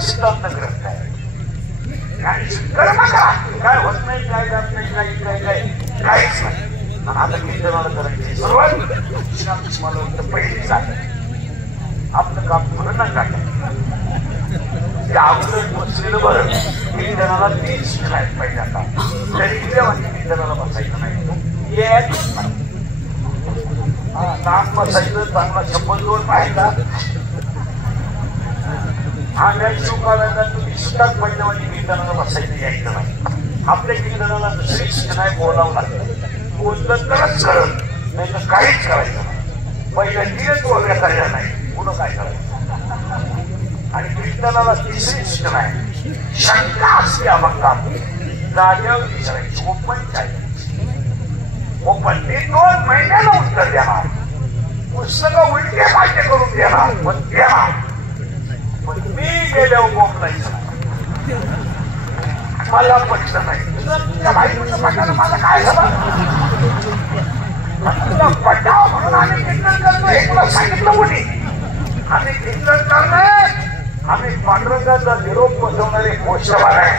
सिद्धांत ग्रंथ आहे. कर्म करा, काय होत नाही, काय जात नाही, काहीच नाही. आता कीर्तनाला करायची सुरुवात तुम्हाला पहिली सांग आपलं काम पूर्ण नाही टाकायचं. अगोदर बसलेलं बरं. कीर्तनाला 3 शिकलाय पहिल्यांदा. तरी कीर्तनाला बसायचं नाही. नाक बसायचं, चांगला शब्द जोड पाहायचा. आम्ही शिवकाळाला तुम्ही सुद्धा पहिल्या म्हणजे कीर्तनाला बसायचं यायचं नाही. आपल्या कीर्तनाला दुसरी शिक्षण आहे, बोलावं लागतं. बोललं तरच करत, नाही तर काहीच करायचं नाही. पहिल्या 3च वगैरे करायला नाही, पुढं काय करायचं. आणि कीर्तनाला तिसरी शिक्षण आहे, शंका असते अभंगात जाग्यावर विचारायची, ओपन चालायची. ओपन ते 2 महिन्याला उत्तर देणार. पुस्तकं उलटे पाहिजे करून देणार, पण देणार. पण मी गेल्यावर बोंबलायचं मला पटलं नाही. तुझ्या बाईच्या पटाला मला काय झालं? तुझा पटाव म्हणून आम्ही कीर्तन करतो हे तुला सांगितलं कोणी? आम्ही कीर्तन करणार, आम्ही पांडुरंगाचा निरोप पोचवणारे पोषवान आहे.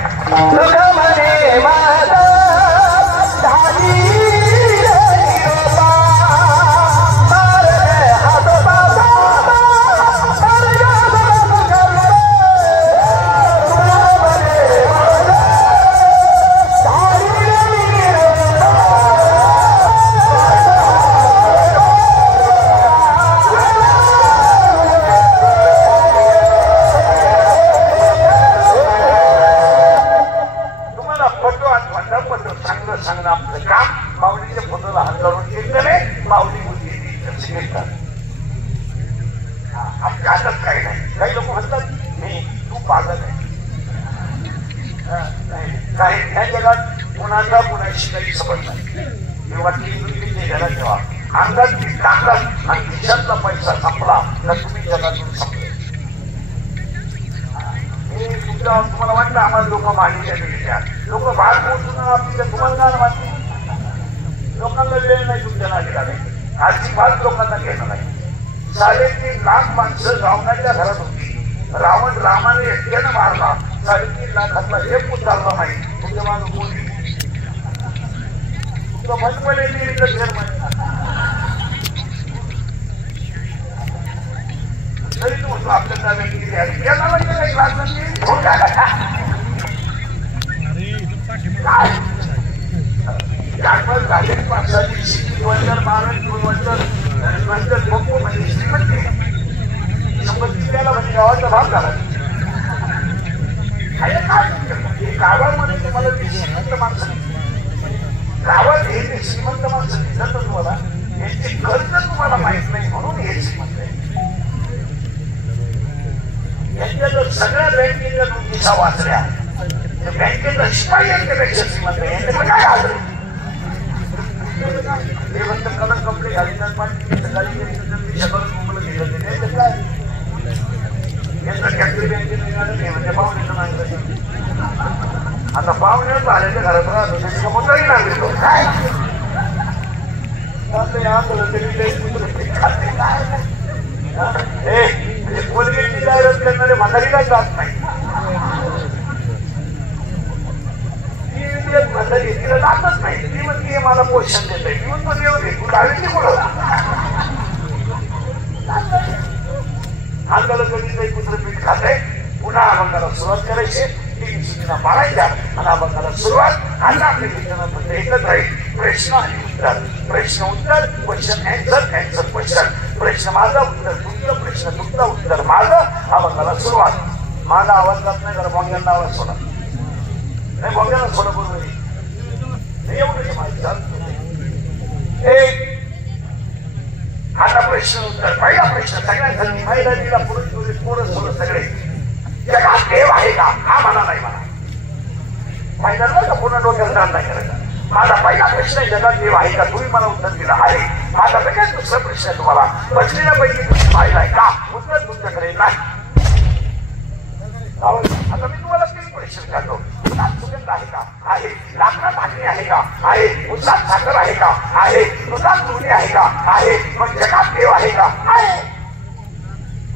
सांगणं आपलं काम. माऊलीच्या फोटोला हात करून कीर्तन आहे, माऊली मुली कीर्तन. आपल्या हातात काही नाही. काही लोक म्हणतात मी तू पागल आहे. काही ह्या जगात कुणाचा कुणाशी काही संबंध नाही. तेव्हा ती घरात ठेवा. अंगात ती टाकतात आणि खिशातला पैसा संपला तर तुम्ही जगातून संपले. तुम्हाला वाटतं आम्हाला लोक माहिती लोक बाहेर पोहोचून आपल्या तुम्हाला काय वाटते? लोकांना वेळ नाही तुमच्या नाशिका नाही. आजची फार लोकांना घेणं नाही. 3.5 लाख माणसं रावणाच्या घरात होती. रावण रामाने एकट्यानं मारला. 3.5 लाखातला एक उचालला नाही. तुमच्या माणूस कोणी तुमचं म्हणपणे तरी तू म्हणतो आपल्या ताब्यात किती आहे. त्याला म्हणजे काही लागलं नाही. झाले माणसाची शिवंतर महाराज नंतर बघू म्हणजे श्रीमंती संपत्ती त्याला म्हणजे गावाचा भाग झाला. गावामध्ये तुम्हाला श्रीमंत माणसं गावात हे श्रीमंत माणसं दिसत तुम्हाला यांची कर्ज तुम्हाला माहित नाही म्हणून हे श्रीमंत आहे. यांच्या जर सगळ्या बँकेच्या नोंदीचा वाचल्या तर बँकेचा शिपाई यांच्यापेक्षा श्रीमंत आहे. यांच्याकडे काय आलं हे फक्त कलर कपडे घालतात पण सकाळी सगळं मुंबईला गेलं ते काय यांचं फॅक्टरी बँकेत नाही म्हणजे पाहुण्याचं नाही. आता पाहुण्याच आल्याच्या घरात राहतो त्याची मोठंही लागतो काय कोलगेटची जाहिरात करणारे म्हातारीला जात नाही. म्हातारी तिला जातच नाही. ती म्हणते हे मला पोषण देत आहे. म्हणून पण येऊ दे तू काढायची कुठं अंगाला कधी काही कुत्र पीठ खात आहे. पुन्हा अभंगाला सुरुवात करायची. 3 सूचना पाळायच्या आणि अभंगाला सुरुवात. आता आपल्या कीर्तनात एकच राहील प्रश्न आणि उत्तर. प्रश्न उत्तर क्वेश्चन अँसर अँसर क्वेश्चन. प्रश्न माझा उत्तर तुमचं प्रश्न तुमचं उत्तर माझं. अभंगाला सुरुवात. माझा आवाज जात नाही जरा भोंग्यांना आवाज सोडा. नाही भोंग्याला सोडा बरोबर नाही एवढं माहिती. आता प्रश्न उत्तर. पहिला प्रश्न सगळ्यांसाठी महिला तिला पुरुष पुरुष पोरं सोडत सगळे जगात देव आहे का हा म्हणा नाही म्हणा महिला का पुन्हा डोक्याला दान नाही करायचा. माझा पहिला प्रश्न आहे जगात देव आहे का. तुम्ही मला उत्तर दिलं आहे. माझा सगळ्यात दुसरा प्रश्न आहे तुम्हाला बसलेल्यापैकी तुम्ही पाहिला आहे का. उत्तर तुमच्याकडे नाही. आता मी तुम्हाला 3 प्रश्न करतो. उसात सुगंध आहे का आहे. लाकडा धान्य आहे का आहे. उसात साखर आहे का आहे. दुधात लोणी आहे का आहे. मग जगात देव आहे का आहे.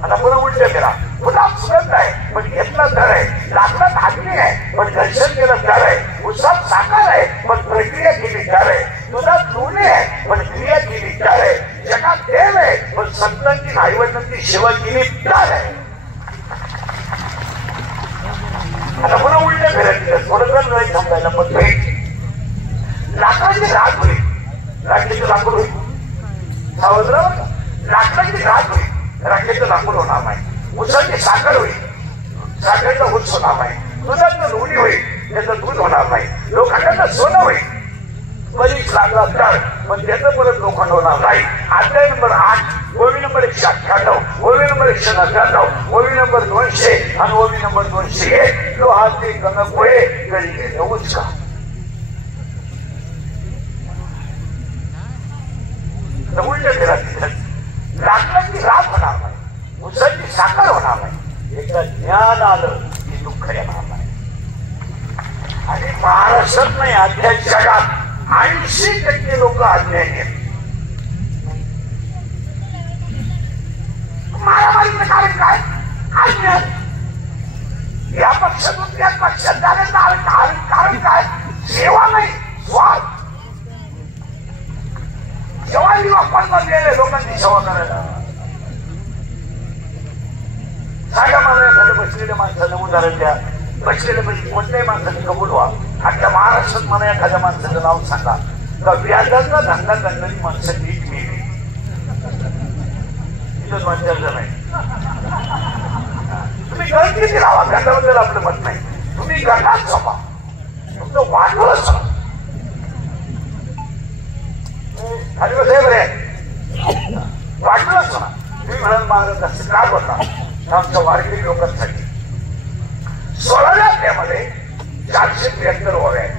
आता पुन्हा उलट करा, पुन्हा सुगंध आहे पण घेतला दर आहे, लाकडात अग्नी आहे पण घर्षण केलं दर आहे, उसात साखर आहे पण प्रक्रिया केली दर आहे, दुधात लोणी आहे पण क्रिया केली दर आहे, जगात देव आहे पण संतांची आईवडिलांची सेवा केली दर आहे. आता पुन्हा उलट फिरायचं थोडं नाही थांबायला पण भेट लाकडाची राग होईल, राखेचं लाकूड होईल, लाकडाची राग होईल, राखेचं लाकूड होणार नाही, उसाची साखर होईल, साखरेचा ऊस होणार नाही, दुधाचं लोणी होईल, त्याचं दूध होणार नाही, लोखंडाचं सोनं होईल, बरीच लागला तर पण त्याचं परत लोखंड होणार नाही. अध्याय नंबर 8 ओवी नंबर 198, ओवी नंबर 199, ओवी नंबर 200 आणि ओवी नंबर 201 लोहाचे कणकोळे कधी नवूच का. उलट फिरा लाकडाची राख होणार नाही, उसाची साखर होणार नाही, एकदा ज्ञान आलं की दुःख येणार नाही. आणि महाराष्ट्रात नाही अध्याय जगात 80% लोक अज्ञानी आहेत. मारामारीचं कारण काय? अज्ञान. या पक्षातून त्या पक्षात जाण्याचं कारण काय? सेवा नाही, स्वार्थ. सेवा ही वापरलेले लोकांची सेवा करायला. सांगा मला एखाद्या बसलेल्या माणसाला उदाहरण द्या, बसलेल्या पैकी कोणत्याही माणसाने कबूल व्हा. आता महाराष्ट्रात मला एखाद्या माणसाचं नाव सांगा का व्याजाचा धंदा करणारी माणसं नीट मिळेल. इथंच म्हणतात नाही, तुम्ही गण किती राहा त्याच्याबद्दल आपलं मत नाही, तुम्ही गटात जमा, तुमचं वाटवलं सम वाटलं समा. तुम्ही म्हणाल महाराज असं का होता आमच्या वारकरी लोकांसाठी 16व्या अध्यायामध्ये 473 ओव्या आहेत.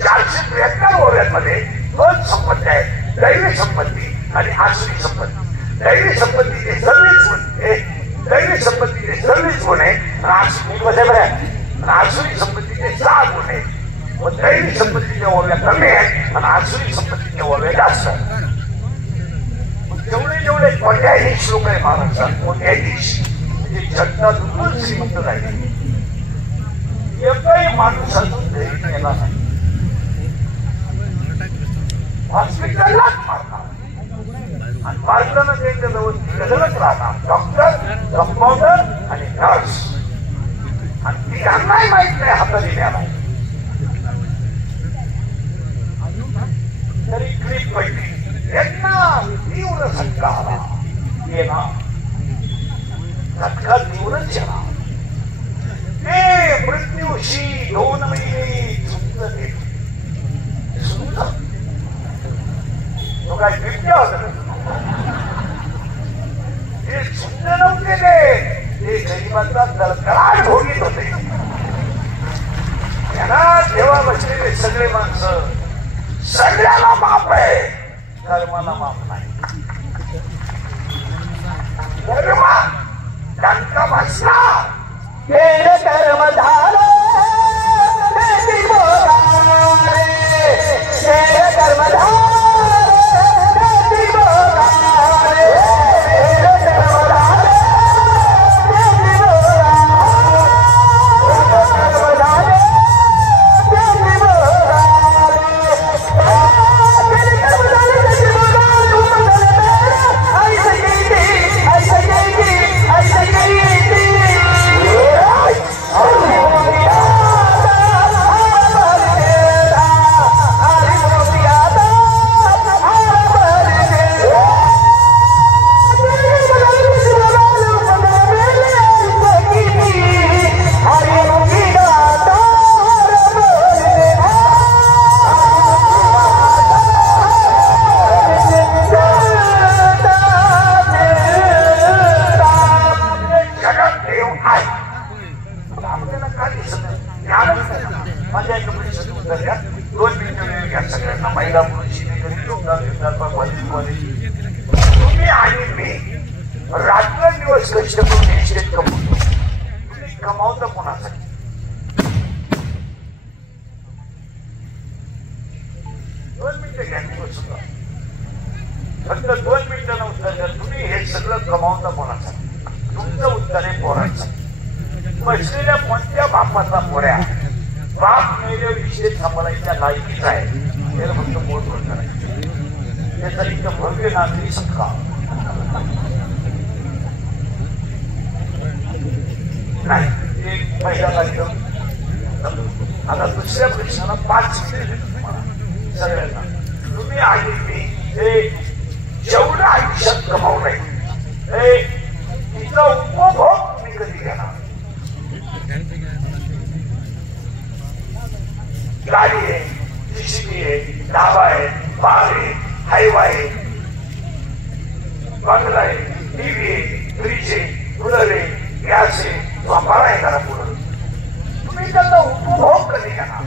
473 ओव्यांमध्ये 2 संपत्ती आहेत, दैवी संपत्ती आणि आसुरी संपत्ती. दैवी संपत्तीचे 26 गुण, दैवी संपत्तीचे 26 गुण आहे आणि आसुरी संपत्तीचे 6 गुण आहे. मग दैवी संपत्तीच्या ओव्या कमी आहेत आणि आसुरी संपत्तीच्या ओव्या जास्त आहेत. जेवढे कोणत्याही श्लोक आहे महाराष्ट्रात, कोणत्याही म्हणजे जगतात श्रीमंत राहिले एकही माणूस अजून घरी गेला नाही. हॉस्पिटललाच मारणार आणि मारताना त्यांच्या जवळ तिघजणच राहणार, डॉक्टर, कंपाऊंडर आणि नर्स. आणि तिघांनाही माहित नाही हाताने न्याला तरी क्लिप पडली. त्यांना तीव्र झटका आला, येणार झटका तीव्रच येणार. ते मृत्यूशी 2 महिने झुंज देत. तो काय बिबट्या होता? ते झुंज नव्हते, ते गरीबांचा दरकरार भोगीत होते. त्यांना तेव्हा बसलेले सगळे माणसं, सगळ्याला माफ आहे, कर्माला माफ नाही. कर्म त्यांचा बसला कर्म झालं तुम्ही आणि मी रात्रंदिवस कष्ट करून निश्चित कमवतो. तुम्ही कमावता कोणासाठी? फक्त 2 मिनिटांना उत्तर द्या. तुम्ही हे सगळं कमावता कोणाचं? तुमचं उत्तर आहे पोराचं. बसलेल्या कोणत्या बापाचा पोऱ्या बाप मेले विषय सांभाळायच्या लायकीचा आहे. त्याला फक्त मोठवड करायचं. त्याचा इथं भव्य नागरी सत्कार नाही. एक पहिला लागलं. आता दुसऱ्या प्रश्नाला 5 मिनिट सगळ्यांना. तुम्ही आधी मी हे जेवढं आयुष्यात कमावलंय हे तिचा उपभोग तुम्ही कधी घेणार? गाडी आहे, जीसीबी आहे, ढाबा आहे, बार आहे, हायवा आहे, बंगला आहे, टीव्ही आहे, फ्रीज आहे, कूलर आहे, गॅस आहे, वापर आहे करा पुढं. तुम्ही त्याचा उपभोग कधी घेणार?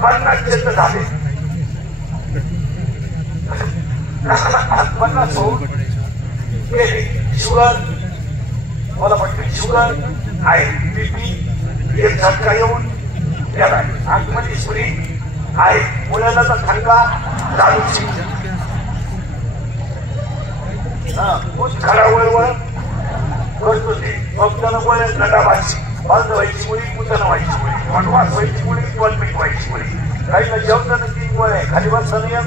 पन्नास झाले. 50 होऊन गेले. शुगर मला वाटतं शुगर आहे, बीपी एक झटका येऊन गेला. आतमध्ये सुरी आहे, मुलाला तर थंडा चालूची खरा वळवळ करतो ते. मग त्याला वळ नटाबाची बंद व्हायची मुली, कुठं व्हायची मुली, वनवास व्हायची मुली, वनपीठ व्हायची मुली. काहींना जेवताना 3 वळ आहे, खाली बसताना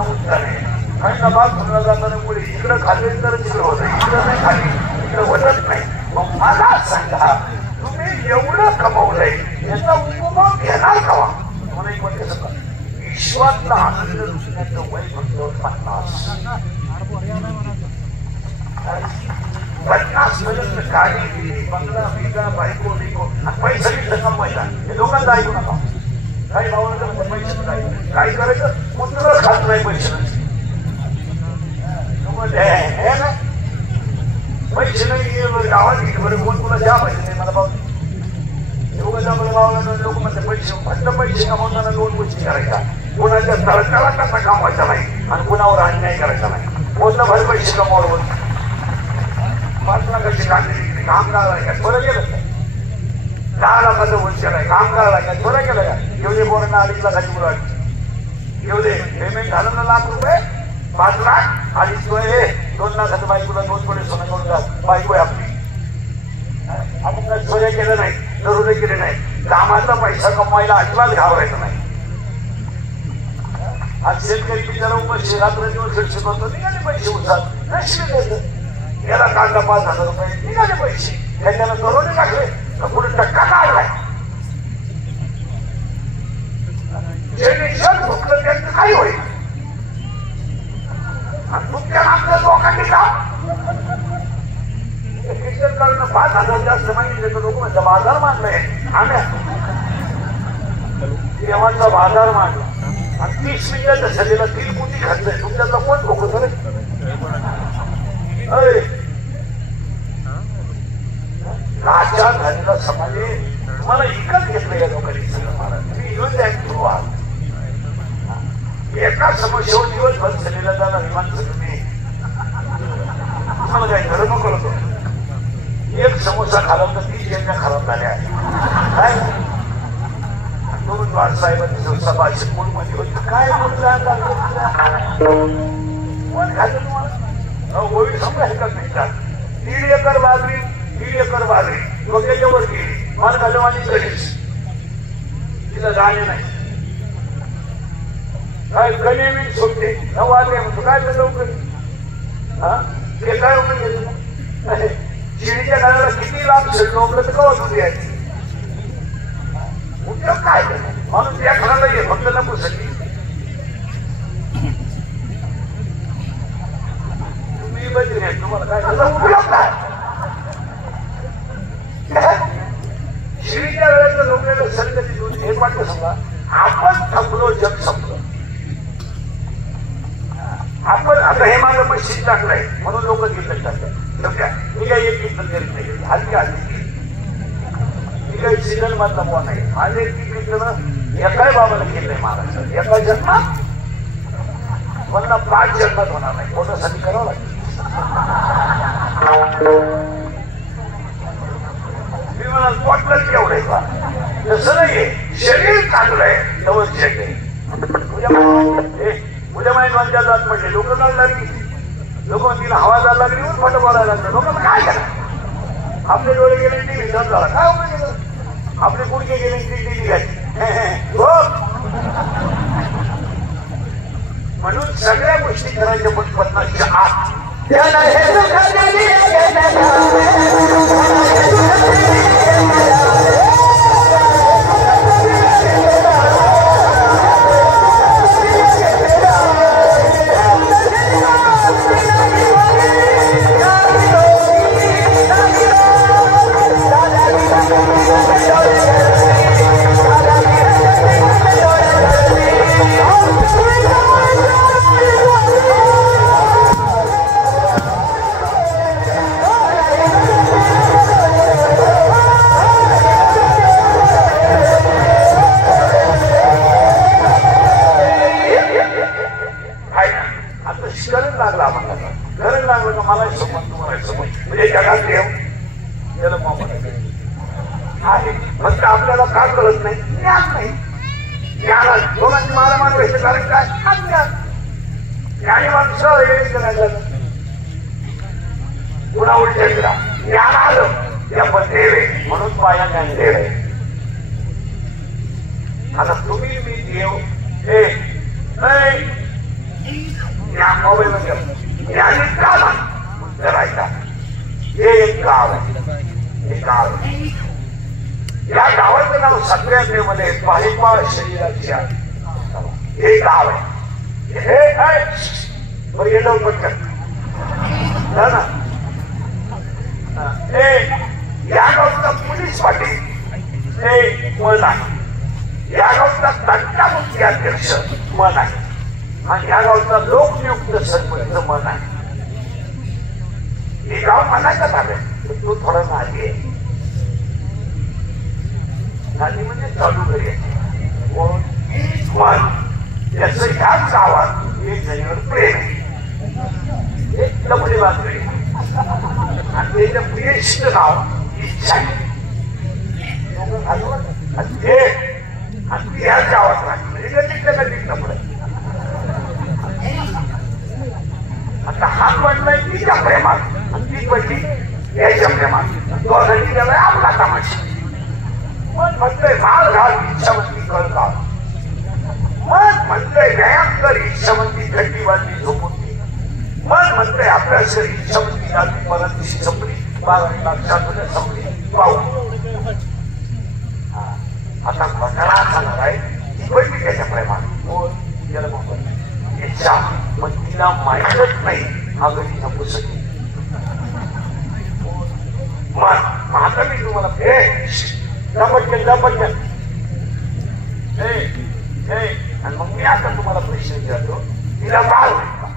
उत्तर आहे. काहींना बाग म्हणला जाताना मुली इकडं खाल्ले तर तिकडं होतं, इकडं नाही खाली इकडं होतच नाही. मग मला सांगा, तुम्ही एवढं कमवलंय याचा उपभोग घेणार का? मला एक म्हणते सगळं विश्वातला आनंद लुटण्याचं वय फक्त 50 पर्यंत गाडी, बंगला, बिगा, बायको बिको पैसा बी कमवायचा. हे लोकांचं ऐकू नका. काही भावना पैसे काय करायचं? कुत्र खात नाही पैसे. पैसे नाही गावात बरं कोण तुला द्या पाहिजे नाही मला बाबा. लोक म्हणते पैसे फक्त पैसे कमवताना 2 गोष्टी करायच्या. कोणाच्या तळकाला कसा कमवायचा नाही आणि कुणावर अन्याय करायचा नाही. कोणतं भर पैसे कमवलं 5 लाखाची काढली काम करायला बरं गेलं. 10 लाखाचं वर्ष आहे काम करायला बरं केलं का? एवढे पोरांना 2.5 लाखाची मुलं एवढे पेमेंट झालं ना ₹1,00,000 5 लाख 2.5 2 लाखाचं बायकोला 2 तोळे सोनं करून जात. बायको आहे आपली. आपण काय सोय केलं नाही, जरुरी केले नाही. कामाचा पैसा कमवायला अजिबात घाबरायचं नाही. आज शेतकरी बिचारा उपाशी रात्र दिवस खर्च करतो. निघाले पैसे उचलत नशीब द्यायचं. याला काढला 5,000 रुपये निघाले पैसे. त्याच्यानं दरोडे टाकले तर पुढे टक्का काढलाय. ज्याने जग भुकलं त्यांचं काय होईल? आणि तुमच्या आमच्या लोकांनी का किचन काढणं 5,000 जास्त माहिती लोक म्हणजे बाजार मांडलाय. आम्ही तेव्हाचा बाजार मांडला आणि 30 मिनिटाच्या सध्याला 3 कोटी खर्च आहे. तुमच्यातला कोण भोगत रे? राजा झालेला समाज तुम्हाला इकत घेतलं या लोकांनी सगळं. मला तुम्ही येऊन द्या एका समस्येवर दिवसभर झालेला जाणार माणसं. तुम्ही तुम्हाला काय खरं नको करतो. एक समोसा खाला तर 30 जण खराब झाल्या. काय दोन बाळासाहेबांनी सभाशी मूळमध्ये होती. काय बोलता कोण खाल्लं तुम्हाला? ओळी समजा हे करत नाही. 1.5 एकर बाजरी 1.5 एकर बाजरी डोक्याच्यावर गेली. मला घालवानी कधीच तिला जाणे नाही. काय कमी मी सोडते वाजले म्हणतो. काय लवकर ते काय म्हणजे शिडीच्या घराला किती लांब झेडलो तर कवा तुम्ही यायची उपयोग काय म्हणून त्या घराला ये फक्त नको साठी. तुम्ही बघितले नाही तुम्हाला काय त्याचा उपयोग काय? शिडीच्या वेळेला लोकांना सरकती दूध हे वाटतं समजा. आपण थकलो जग संपलं. आपण आता हे माझं मशीन टाकलंय म्हणून लोक कीर्तन टाकतात. मी काही एक कीर्तन करीत नाही. हलकी हलकी मी काही सिग्नल मधला कोण नाही. माझे कीर्तन एकाही बाबाला केलंय महाराष्ट्रात. एका जन्मात मला 5 जन्मात होणार नाही. कोणासाठी करावं लागेल. मी म्हणाल पोटलंच केवढं का तसं नाहीये शरीर चांगलं आहे नवल शरीर उद्या माहीत वांच्या जात म्हणजे लोक चालणार की लोक तिला हवा जायला लागली म्हणून फट बोलायला लागलं लोकांना काय करा आपले डोळे गेले ती विचार झाला काय उपयोग आपले गुडघे गेले ती निघाली म्हणून सगळ्या गोष्टी करायच्या पण 50च्या आत फक्त आपल्याला काय कळत नाही ज्ञान नाही ज्ञानात दोघांची मारामार व्हायचं कारण काय अज्ञान ज्ञानी माणसं पुन्हा उलट्या दिला ज्ञान आलं त्या पण देवे म्हणून पाया ज्ञान देवे आता तुम्ही मी देव हे ज्ञान मोबाईल मध्ये ज्ञानी का करायचा हे एक गाव आहे हे गाव या गावाचं नाव सगळ्यांमध्ये पाहिपाळ शरीराच्या हे गाव आहे हे बरं येणं पटकन ना या गावचा पोलीस पाटील हे मन आहे या गावचा तंटा मुख्य अध्यक्ष मन आहे आणि या गावचा लोकनियुक्त सरपंच मन आहे हे गाव मनाचं झालंय तू थोडा नादी आहे नादी म्हणजे चालू करी मन याचं ह्याच गावात एक जणीवर प्रेम आहे एक लपडी बाजरी आणि त्याचं प्रियष्ट नाव इच्छा आहे आणि ह्याच गावात राहते म्हणजे गणित लपड आता हा पडलाय तिच्या प्रेमात ती पडली याच्या प्रेमात दोघांनी गेलाय आपला तमाशा मन म्हणतोय माल घाल इच्छावंती कळ घाल मन म्हणतोय व्यायाम कर इच्छावंती थंडी वाजली झोपून मन म्हणतोय आपल्या शरीर इच्छावंती झाली परत दिशी संपली 12 लाखात संपली पाहू आता घटना झाला आहे ती पडली त्याच्या प्रेमात गेलं मग इच्छा पण तिला माहीतच नाही आगळीच्या पुस्तकी आता मी तुम्हाला आणि मग मी आता तुम्हाला प्रश्न विचारतो तिला बाळ होईल का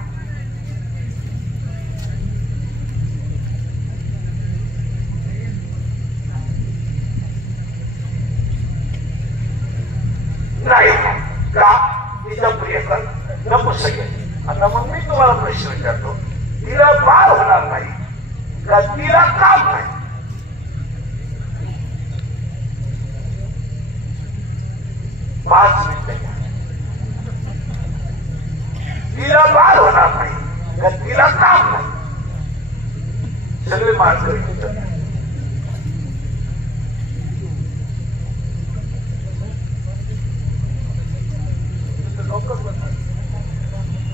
नाही का तिचा प्रियकर नको सगळे आता मग मी तुम्हाला प्रश्न विचारतो तिला बाळ होणार नाही का तिला काम नाही 5 मिनिटं तिला बाळ होणार नाही का तिला काम नाही सगळे माणसं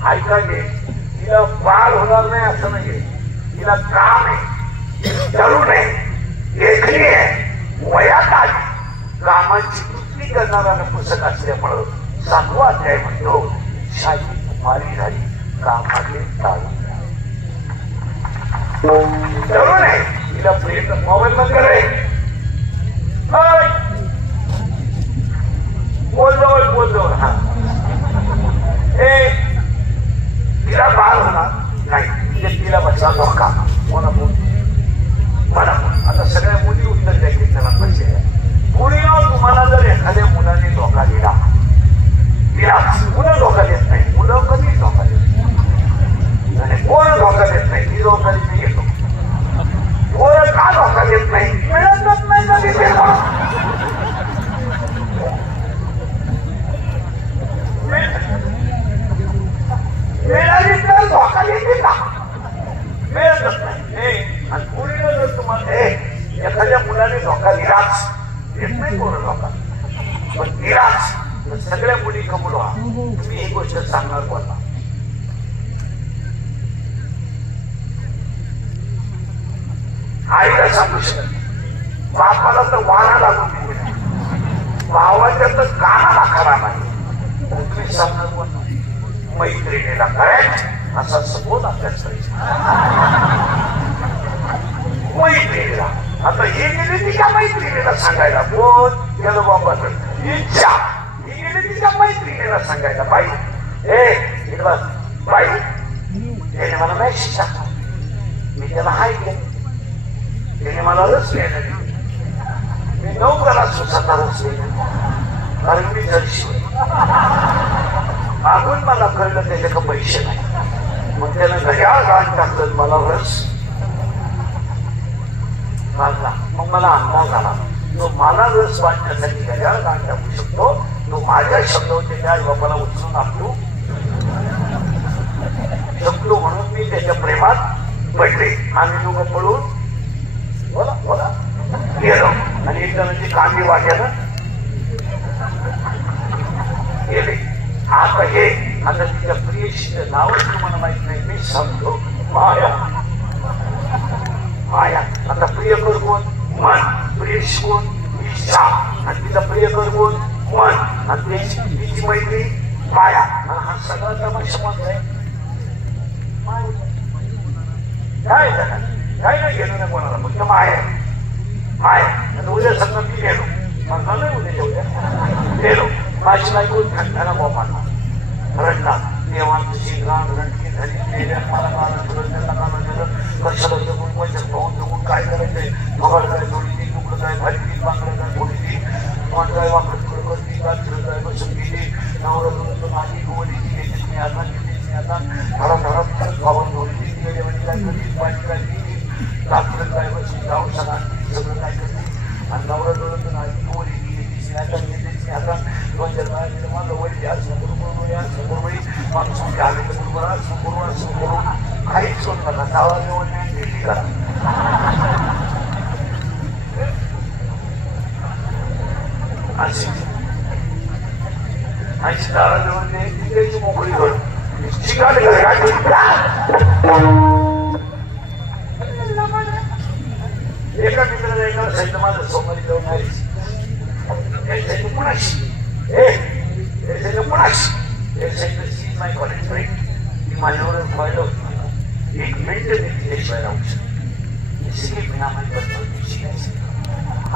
ऐका घे तिला बाळ होणार नाही असं नाहीये तिला काम आहे तरुण आहे लेखणी आहे वयात आली कामाची वृत्ती करणारा पुस्तक असल्यामुळं 7वा अध्याय म्हणतो शाही कुमारी झाली कामाले ताळून तरुण आहे तिला प्रेम मोबाईल मध्ये करे बोलजवळ हा तिला बाळ होणार नाही म्हणजे तिला बसा धोका मला आता सगळ्या मुली उत्तर द्यायची त्याला पैसे मुलीला तुम्हाला जर एखाद्या मुलाने धोका दिला तिला मुलं धोका देत नाही मुलं कधीच धोका देत आणि कोण धोका देत नाही ती जबाबदारी मी घेतो काय सांगू शकत. बापाला तर वारा लागून दिले, भावाच्या तर कानाला खरा नाही. तुम्ही सांगणार पण मैत्रिणीला करेक्ट असा सपोज आपल्याच करायचा. मैत्रिणीला आता हे गेले तिच्या मैत्रिणीला सांगायला, बोल गेलो बाबा इच्छा ही गेली तिच्या मैत्रिणीला सांगायला, बाई ए बाई त्याने मला मेसेज टाकला, मी त्याला हाय केलं, त्याने मला रस घ्यायला दिली, मी नौकराला स्वतःचा रस घ्यायला, कारण मी जर्शी अजून मला कळलं त्याच्याकडे पैसे नाही, मग त्यानं घड्याळ गाण टाकलं, मला रस लागला. मग मला अंदाज आला तो मला रस वाढण्यासाठी घड्याळ गाण टाकू शकतो, तो माझ्या शब्दावरती त्या बापाला उचलून आपलू शकतो, म्हणून मी त्याच्या प्रेमात पडले. आम्ही दोघं पळून बोला बोला गेलो आणि एक जणांची कांदी वाट्यानं गेले. आता हे आता तिच्या प्रियशीचं नावच तुम्हाला माहित नाही, मी सांगतो माया. माया आता प्रियकर कोण? मन. प्रियश कोण? इच्छा. आणि तिचा प्रियकर कोण? मन. आणि तिची मैत्री माया. आणि हा सगळा तमाशा कोण आहे? काय काय नाही गेलो ना कोणाला, फक्त माया माया. आणि उद्या सगळं मी गेलो, सांगणार नाही उद्या जेवढ्या गेलो, माझी बायको थंडाना बोमाला रडला, देवांचं शिंगाण रडकी झाली, मला गाणं ठेवलं, त्यांना गाणं दिलं, कशाला जगून वचन पाहून जगून काय करायचंय, मगड काय थोडी ती, तुकडं काय भारी ती, बांगडं काय थोडी ती, वाट काय वाकडं थोडं करती, गाजरं काय बसून गेली, नवरा तुला माझी गोडी ती घेतली मी आता, घेतली आता, घरात खाऊन थोडी ती, गेल्यावानी काय करती, पाणी काय ती, गाजरं काय बसून जाऊन सगळं सगळं काय करते, आणि नवरा तुला माझी गोडी ती घेतली आता, घेतली आता, दोन चार बाहेर माझं वडील या समोर माणूस आले तर समोर काहीच होत नका, नावा निवड भेटी करा. अशी दारा निवड तिकडची मोकळी घर शिकायला काय एका मित्राला एका साहित्य माझं सोमवारी जाऊन आहे पुणाशी my college break. माझ्यावर व्हायला एक मिनिट मी तिथे राहू शकतो, इसलिए बिना मैं शिकायचं.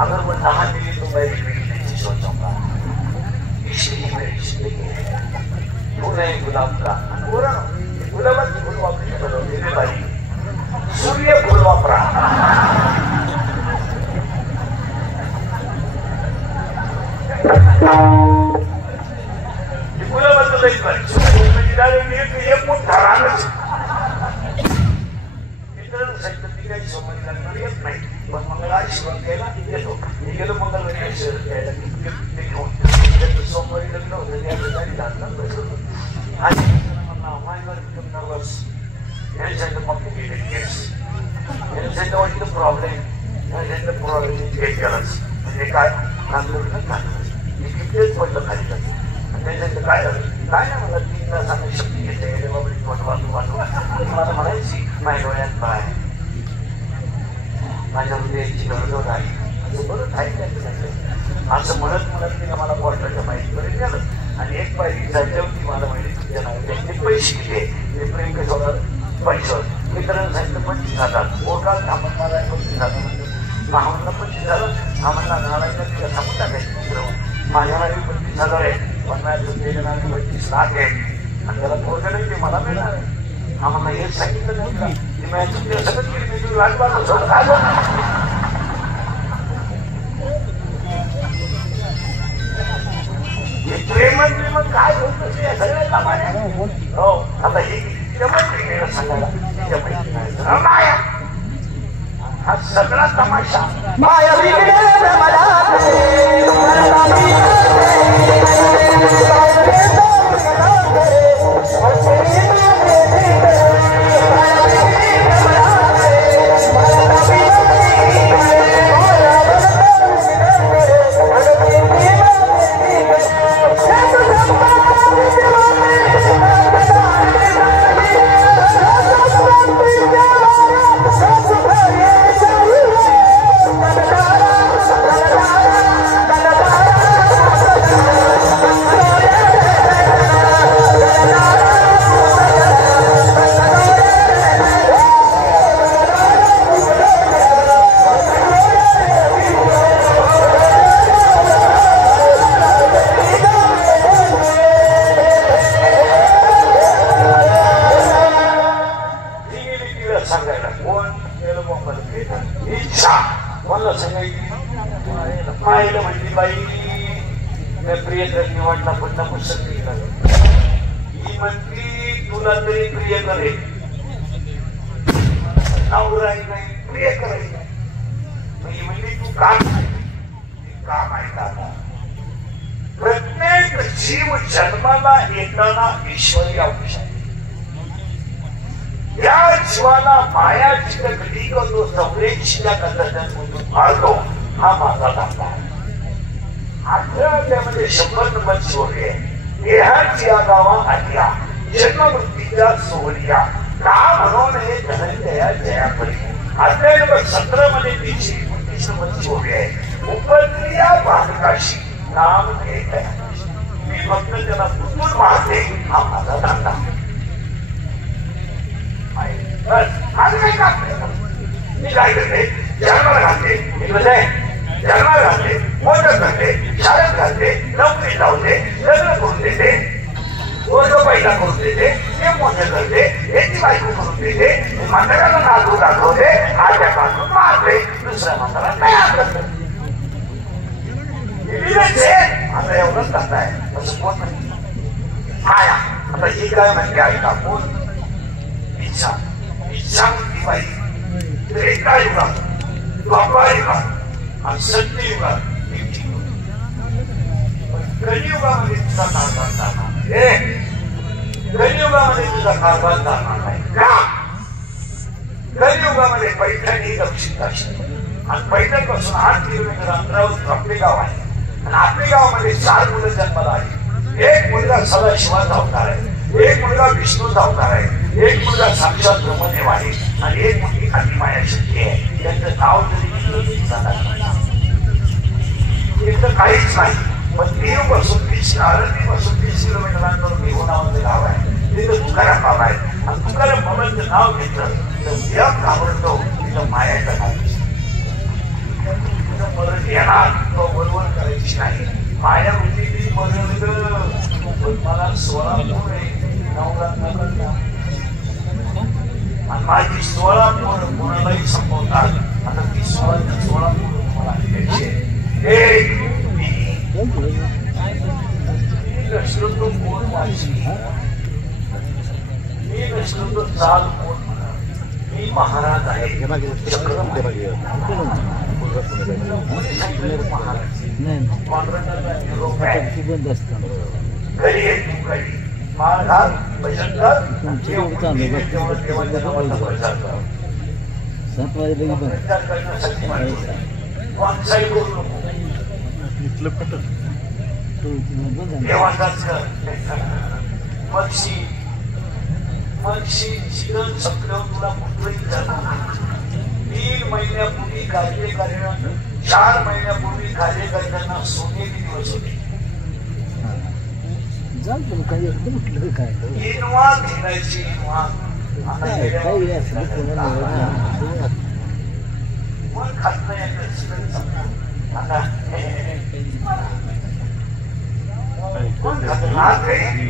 अगर वो 10 मिनट तो मैं जिंदगी नहीं सोच पाऊंगा, इसलिए मेरी जिंदगी है फूल है गुलाब का. गुलाबाची फुल वापरली बनवलेली बाई सूर्य फुल वापरा. गुलाबाचं लई करायचं एक मोठा रानच. मित्रांनो सांगितलं ती काही सोमवारी लागणार येत नाही, पण मंगळवारी शिवण घ्यायला येतो. मी गेलो मंगळवारी घ्यायला घेऊन त्याचं सोमवारी लग्न होतं, त्या ठिकाणी जातात बसवलं आणि मायवर नर्वस यांनी सांगितलं कॉम्प्लिकेटेड केस, यांनी सांगितलं वाटलं प्रॉब्लेम, यांनी प्रॉब्लेम घेत गेलाच म्हणजे काय नांदलं मी कितीच पडलं खाली जातं. आणि त्यांच्याकडे काय झालं काय नाही, मला 3 तासाने शक्ती घेते मला म्हणायची माझ्या डोळ्यात पाय, माझ्या हृदयाची गळगळ आहे, असं बरं आहे त्यांचं असं म्हणत तिला मला कोर्टाच्या माहितीपर्यंत गेलं. आणि एक पायरी जायच्या होती मला माहिती तुझ्या नाव त्यांचे पैसे किती ते प्रेम कसं होणार पैसे मित्रांनी सांगितलं 25,000 कोर्टात थांबत मला 25,000 म्हणजे महामंडळा 25,000 आम्हाला नारायला तिला थांबून टाकायचं. माझ्या नावी 25,000 आहे, पण माझ्या तुमच्या नावी 25 लाख आहे आणि त्याला कोर्ट नाही ते मला मिळणार आहे. आम्हाला हे सांगितलं नाही का की मॅच सगळं केली मी तुला राजबाग सोडून आलो. प्रेमन काय होतं ते सगळ्यांना माहिती. हो आता ही तिच्या मैत्रिणीला सांगायला तिच्या मैत्रिणीला माया हा सगळा तमाशा माया सांगायला कोण गेलं बोंबाला इच्छा कोणाला सांगायची पाहिलं म्हणली बाई प्रियकर निवडला पण नपुसक केला ही म्हणती तुला तरी प्रिय करे नवरा नाही प्रिय करायचं ही म्हणली तू काम ऐका प्रत्येक जीव जन्माला येताना ईश्वरी अंश आहे या जीवाला माया चिकटली तो संवेदशीला कदाचित मारतो हा माझा धंदा आहे त्यामध्ये 100 नंबर सोडले देहाची गावा आल्या जन्मवृत्तीच्या सोहरिया का म्हणून हे धनंजया जयापरी अध्याय 17 मध्ये तिची 29 नंबर सोडले आहे उपद्रिया बालकाशी नाम घेत आहे मी फक्त त्याला पुसून मारते हा माझा धंदा मी काय करते जन्माला घालते जन्माला घालते मोठं करते शाळेत घालते नोकरी लावते लग्न करून देते वर्ग पैदा करून देते हे मोठं करते याची बायको करून देते म्हाताऱ्याला नाचू दाखवते आजच्या पासून मारते दुसऱ्या म्हातारा तयार करते आता एवढंच धंदा आहे असं कोण नाही आया आता ही काय म्हणते ऐका कोण इच्छा इच्छा म्हणती बाई त्रेता युगात द्वापार युगात आणि सत्य युगात कलियुगामध्ये तुझा कारभार चालणार कलियुगामध्ये तुझा कारभार चालणार नाही का कलियुगामध्ये पैठण ही दक्षिण काशी आणि पैठण पासून 8 किलोमीटर अंतरावर आपले गाव आहे आणि आपल्या गावामध्ये 4 मुलं जन्माला आली एक मुलगा सदाशिवाचा अवतार आहे एक मुलगा विष्णूचा अवतार आहे एक मुलगा साक्षात ब्रह्मदेव आहे आणि एक मुलगी आदिमाया शक्ती आहे त्यांचं नाव जरी इथं काहीच नाही पण देव पासून 20 किलोमीटर अंतरावर देव नावाचं गाव आहे तिथं तुकाराम बाबा आहे आणि तुकाराम बाबांचं नाव घेतलं तर जग घाबरतो तिथं मायाचं नाव तिथं मरण येणार तो बरोबर करायची नाही माया होती ती मरण मला 16 पोर आहे आणि माझी 16 पोर कोणालाही संपवतात आता ती 16 पोर तुम्हाला द्यायची नसलो कोण वाची मी नसलो चाल कोण म्हणा मी महाराज आहे मक्षी जीवन संपल्यावर तुला कुठलंही जाणार 3 महिन्यापूर्वी कार्य करण्यानं 4 महिन्यापूर्वी कार्य करताना सोनेरी दिवस होते इनवा घेण्याची इनवा मन खात नाही आता कोण खात नाही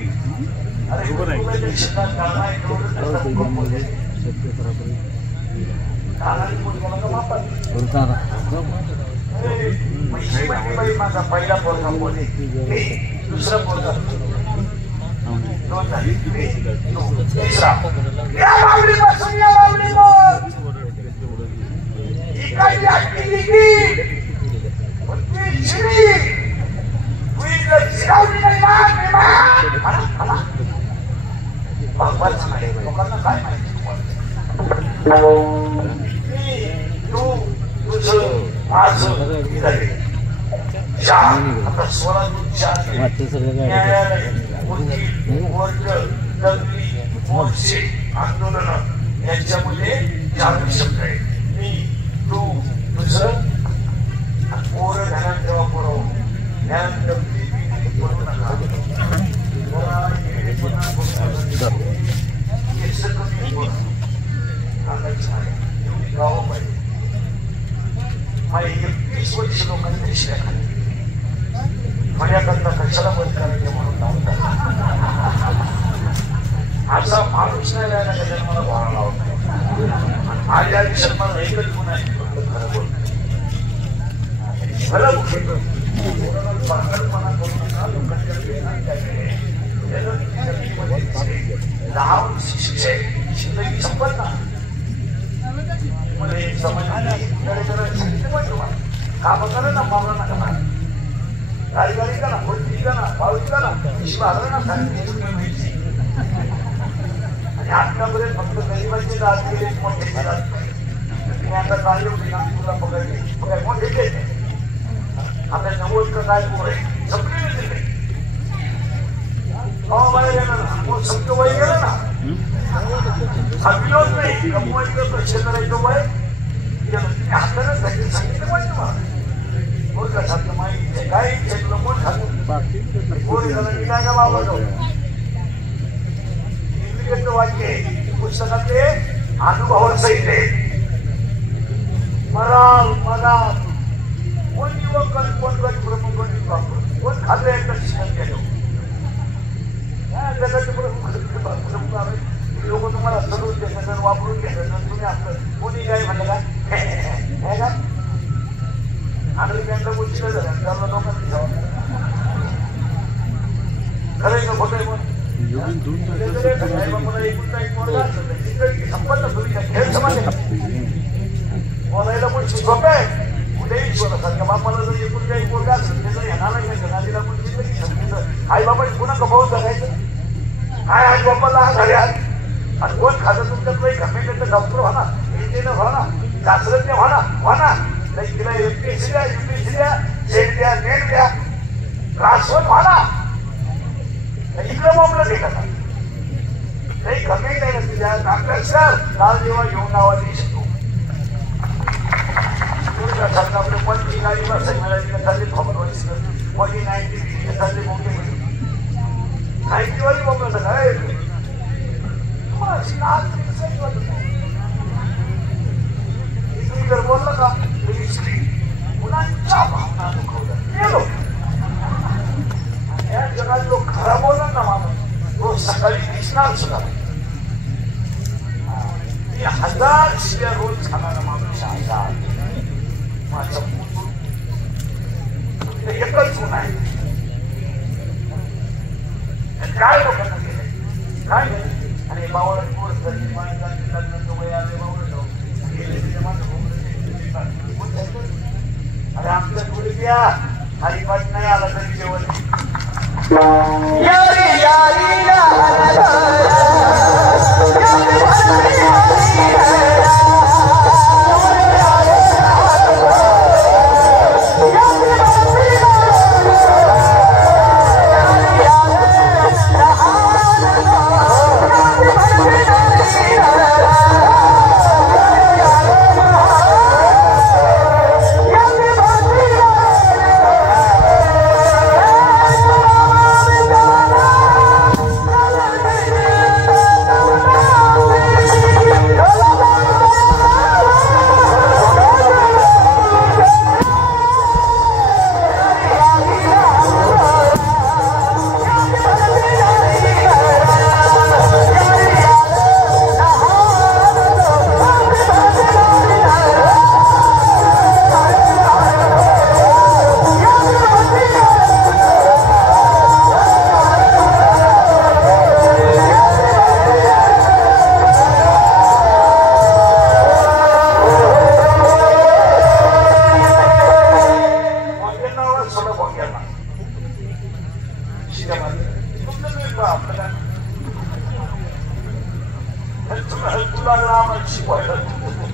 माझा पहिला पोरगा बोले दुसरा पोरगा तिसरा या बावडीपासून या बावडीवर इकडली आटली लोकांना काय माहिती तू तुझं माझं आता स्वराज्य आंदोलन यांच्यामध्ये 4 शब्द आहे मी तू तुझं पोरं ध्यानात ठेवा पुरव ज्ञान गाव पाहिजे माझे 21 वर्ष लोकांनी शिल्या खाली माझ्याकरता कशाला बंद करायचे म्हणून नव्हता असा माणूस नाही राहिला त्याच्यात मला भावना लावत माझ्या आयुष्यात मला एकच गुण आहे, फक्त खरं बोलतो. खरं बोलतो. पागलपणा करू नका. लोकांच्या प्रेमात काय आहे? 10 वर्ष शिक्षण जिंदगी संपत ना मला एक समजलं नाही. सांगितलं पण तुम्हाला काम करा ना, मावळा नका ना, गाडी का ना, खोलती का ना, पावती का ना, शिवागला ना, सांगितलं आणि आतापर्यंत फक्त गरीबांचे राज केले, मोठे केला. मी आता काय तुला पकडले काय मोठे केले. आता 90 का काय पोर आहे संपले दिले. बाहेर गेला ना, शब्द वय गेला ना, हा विनोद नाही. कमवायचं पैसे करायचं वय हाताने सांगितलं पाहिजे मला. बोलका सारखं माहिती काय शेतलं कोण खातो कोण झालं काय का बाबा जाऊ. इंग्लिशचं वाक्य आहे पुस्तकातले अनुभवासहित आहे. मराल मराल कोण युवक कोण गट प्रमुख कोण खाल्लं एकदा शिक्षण केलं. लोक तुम्हाला सडून देतात वापरून घेतात. तुम्ही आपलं कोणी काय म्हणलं का आणि त्यांना गोष्टी लोकांनी खरं का खोटं पण संपन्न सुविधा खेळ समाज बोलायला पण सोपं आहे. कुठेही सारखं बापाला जर एकूण काही पोरगा असेल त्याचं येणार नाही नादीला पण आई बाबाने पुन्हा कमावून जगायचं काय. आई बापाला घड्यात आणि कोण खातं तुमच्यात नाही कमेंट डॉक्टर व्हा, इंजिनियर व्हा, शास्त्रज्ञ व्हा. तिला एमपीएससी द्या, युपीएससी द्या, सेट द्या, नेट द्या, ट्रान्सफर व्हा. इकडं बोंबलं नाही का काही कमेंट नाही ना तुझ्या डॉक्टर सर काल जेव्हा घेऊन नावा देऊ शकतो. आपलं पण ती गाडी मिळाली चालली खबर व्हायची कोणी 90 चालली बोंबे 90 वाली बोंबलं काय जर बोललं का मुलांच्या भावना दुखवल्या गेलो. या जगात जो खरा बोलला ना माणूस तो सकाळी दिसणार सुद्धा. 1000 शिव्या रोज खाणारा माणूस 1000 माझं एकच गुण आहे. काय लोकांना केलं काय आणि बावळ कोर्स लग्नाचं वय आले बावळ अरे आमच्या थोडी द्या हरिपाठ नाही आला तरी जेवण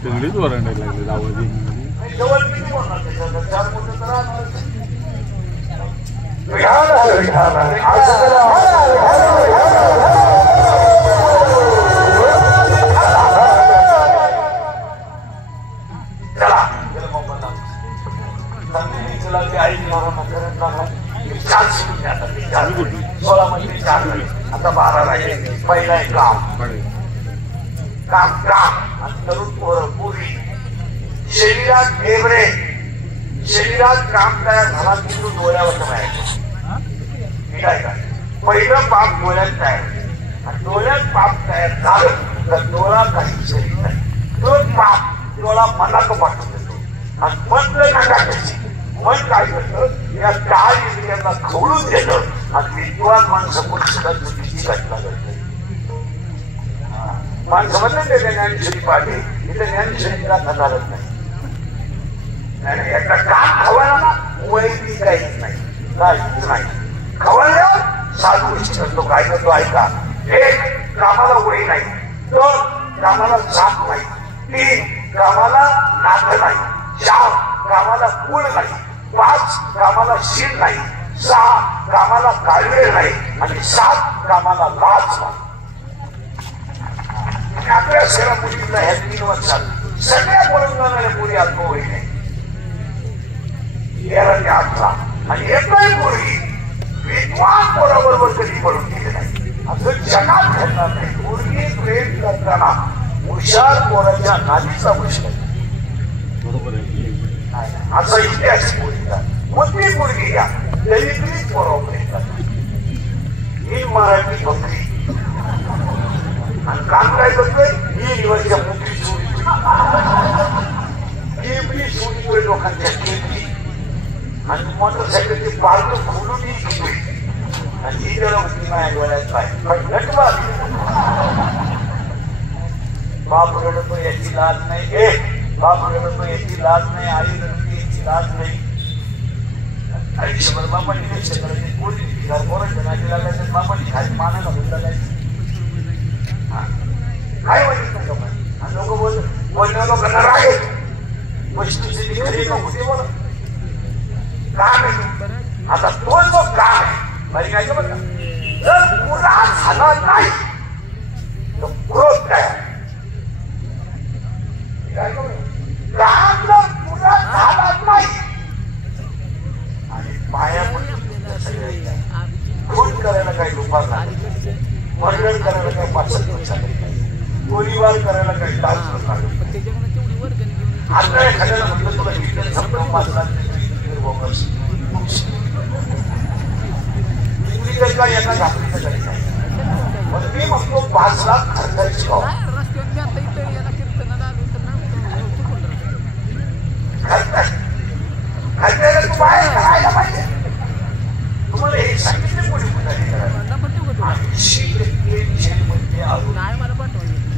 इंग्लिश वरांडायला लागले आवाज. आता 12 राहिले. पहिला एक काम काम काम तरुण पोरी शरीरात फेबरे शरीरात काम तयार झाला की तो डोळ्यावर बाहेर. काय का पहिलं पाप डोळ्यात तयार आणि डोळ्यात पाप तयार झालं तर डोळा काही शरीर नाही. तो पाप तुला मनाक पाठवून देतो आणि मन नका त्याची मन काय करतं या चार इंद्रियांना खवळून देतं आणि विद्वान माणसं सुद्धा चुकीची घटना करते. माणसं म्हणतात ते ज्ञानेश्वरी पाहिजे इथे ज्ञानेश्वरीला खतारच नाही. याचा काम खवळला ना वैदिक काहीच नाही काहीच नाही. खवळल्यावर साधू गोष्टी करतो. काय करतो ऐका. एक कामाला वय नाही. दोन कामाला साथ नाही. तीन कामाला नातं नाही. चार कामाला कुळ नाही. पाच कामाला शील नाही. सहा कामाला काळवेळ नाही आणि सात कामाला लाज नाही. आपल्या सगळ्या मुलींना ह्या 3 वर्षात सगळ्या परंपराने मुली अनुभव नाही. आणि एकही मुलगी विद्वान पोराबरोबर कधी पडून गेले नाही असं जगात घडणार नाही. मुलगी प्रेम करताना हुशार पोराच्या नादीचा प्रश्न बरोबर आहे असा इतिहास मुलीचा. कोणती मुलगी घ्या दलित पोरावर प्रेम करतात. ही मराठी बकरी आणि काम काय करतोय ही निवडच्या मुली केबडी सोडतोय लोकांच्या केबडी आणि मोटरसायकलची पार्क खोलून घेतोय आणि ही जरा उठली माझ्या डोळ्यात पाय बाप रडतो याची लाज नाही. बाप रडतो याची लाज नाही. आई रडते याची लाज नाही. आयुष्यभर बापाने कष्ट करायचे कोणी पोरांच्या नादी लागायचं बापाने खाली मानाला बोलता जायचं काय वाटत नाही लोकांना. आणि लोक बोलण्या लोकांना राग येतो. वस्तूची खरी नको बोला काम आहे. आता तो जो काम आहे माहिती काय बघा जर पुरा झाला नाही तर क्रोध काय काम जर पुरा झाला नाही आणि पाया खून करायला काही लोकांना नाही. वर्णन करायला काही 65 वर्षांनी गोळीबार करायला काही तास आता एखाद्याला म्हटलं तुला इतर संभ्रम वाचला यांना घातलीचं करायचं मग मी म्हणतो 5 लाख खर्चायची भाव खर्चायला तू बाहेर करायला पाहिजे. तुम्हाला हे सांगितले कोणी कुठे करायला 80% जेलमध्ये अजून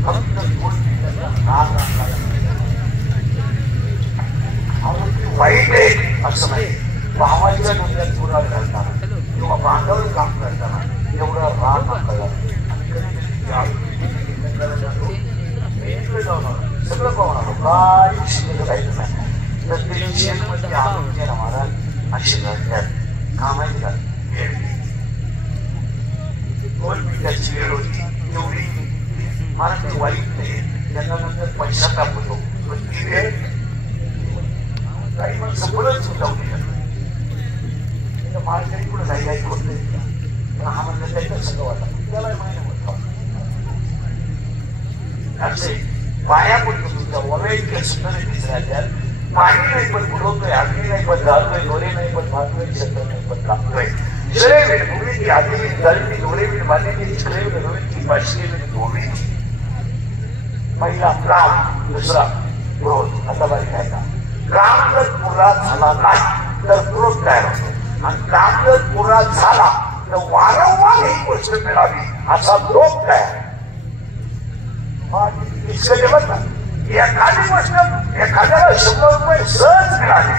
फक्त 2 वाईट आहे असं नाही. भावाच्या डोक्यात पुरा घालताना किंवा बांधावर काम करताना एवढा राग सगळं पाहणार काय शिकलं राहिलं नाही. तर ते शेतमध्ये आरोग्य महाराज अशी घडल्यात कामाची का वेळ 2 मिनिटाची वेळ होती एवढी मला ते वाईट नाही. त्यांना नंतर पैसा टाकतो पण ती वेळ काही माणसं बोलत सुद्धा माणसाने कुठं काही काही होत नाही. हा म्हणलं त्याच्या सगळं वाटत त्याला माहिती होत असे पाया पडतो तुमच्या वगैरे इतक्या सुंदर दिसल्या पाणी नाही पण बुडवतोय. अग्नी नाही पण जातोय. डोळे नाही पण भागतोय. शब्द नाही पण लागतोय. जळे वेळ भूमी ती आधी जळली डोळे वेळ बांधली चिकडे वेळ ती पाचशे वेळ डोळे. पहिला काम दुसरा क्रोध. आता बारीक आहे का काम जर पुरा झाला नाही तर क्रोध तयार होतो आणि काम जर पुरा झाला तर वारंवार ही गोष्ट मिळावी असा लोक तयार. एखादी गोष्ट एखाद्याला 100 रुपये सहज मिळाले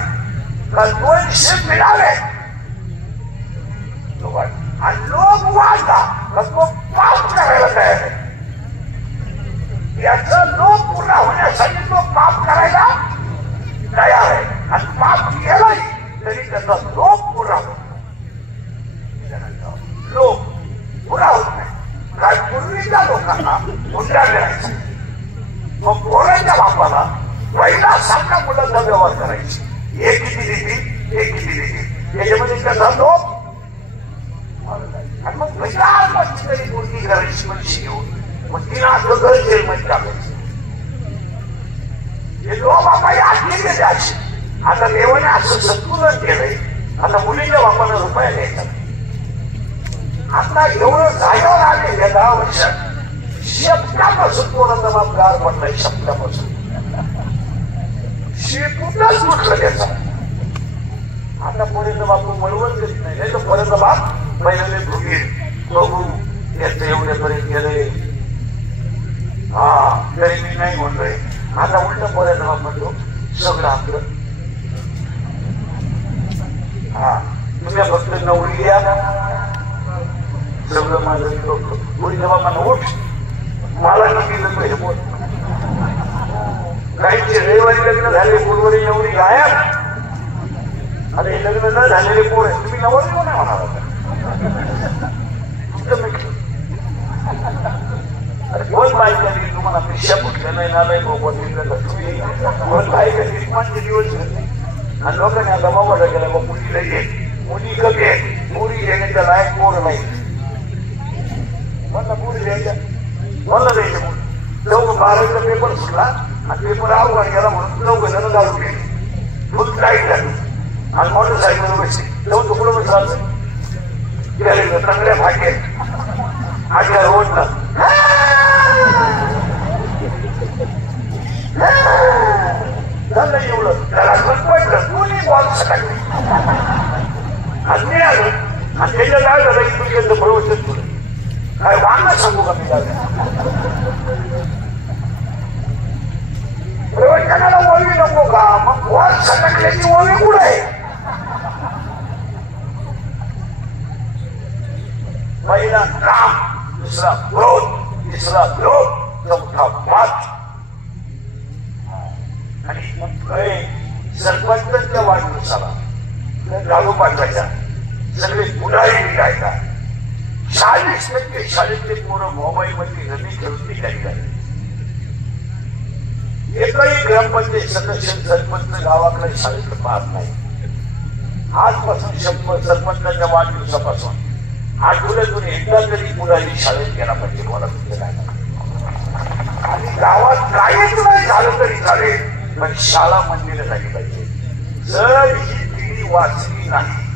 का 200 मिळाले आणि लोक वाढला तर तो पाप करायला तयार आहे. याचा लोक पूर्ण होण्यासाठी तो पाप करायला तयार आहे आणि पाप केलाही तरी त्याचा लोक पुरा होतो. लोक पुरा होत नाही. काय पूर्वीच्या लोकांना हुंडा मिळायचा मग पोरांच्या बापाला पहिला सामना मुलांचा व्यवहार करायची. हे किती देतील हे किती देतील याच्यामध्ये त्याचा लोक आणि मग पहिला तरी मुलगी करायची पैसे घेऊन मग तिला असं घर जेलमध्ये टाकायचं. हे लोक बाबा आठली गेले अशी. आता देवाने असं संतुलन केलंय. आता मुलीच्या बापाला रुपया द्यायचा. आता एवढं जागेवर आले या 10 वर्षात शब्दापासून कोणाचा बाप गार पडलाय. शब्दापासून नाही म्हणतोय. आता उलट बोलायचं बाप म्हणतो सगळं आपलं. हा तुम्ही फक्त नवरी द्या सगळं माझं मुलीच्या बापांना उठ मला किती हे बोल. काहींचे रविवारी लग्न झाले गुरुवारी नवरी गायब. अरे हे लग्न न झालेले पोर आहे तुम्ही नवरी कोण म्हणाला. अरे कोण बायका दिली तुम्हाला पेशा कुठल्या नाही नालाय कोण बायका निर्माणचे दिवस झाले आणि लोकांनी आता मोबाईल गेला मग मुलीला ये मुली कमी आहे मुली येण्याच्या लायक पोर नाही म्हणलं मुली द्यायच्या म्हणलं द्यायचं मुली चौक 12चा पेपर सुटला आणि पेपर अवघड गेला म्हणून 9 जण दारू गेले फुल लाईट झाली आणि मोटरसायकल बसली जाऊन तुकडं बसला चांगल्या फाटे आजच्या रोडला झालं एवढं त्याला पडलं दोन्ही बॉल सकाळी आणि आलं आणि त्याच्या काय झालं की तुझ्या प्रवचन तुला काय वांगा सांगू का मी प्रवचनाला ओळवी नको का मग बॉल सटकल्याची ओळवी कुठं आहे. पहिला काम दुसरा क्रोध तिसरा लोभ चौथा वाद आणि मग सरपंचांच्या वाढदिवसाला लागू पाठवायचा सगळे पुढारी निघायचा. 40% शाळेतले पोरं मोबाईल मध्ये रमी खेळून निघाली. एकही ग्रामपंचायत सदस्य सरपंच गावाकडे शाळेत पाहत नाही. आजपासून सरपंचाच्या वाढदिवसापासून आठवड्यातून एकदा तरी पुढारी शाळेत गेला पाहिजे. मला तुझं काय आणि गावात काहीच नाही झालं तरी चालेल पण शाळा मंदिर झाली पाहिजे. जर ही पिढी वाचली नाही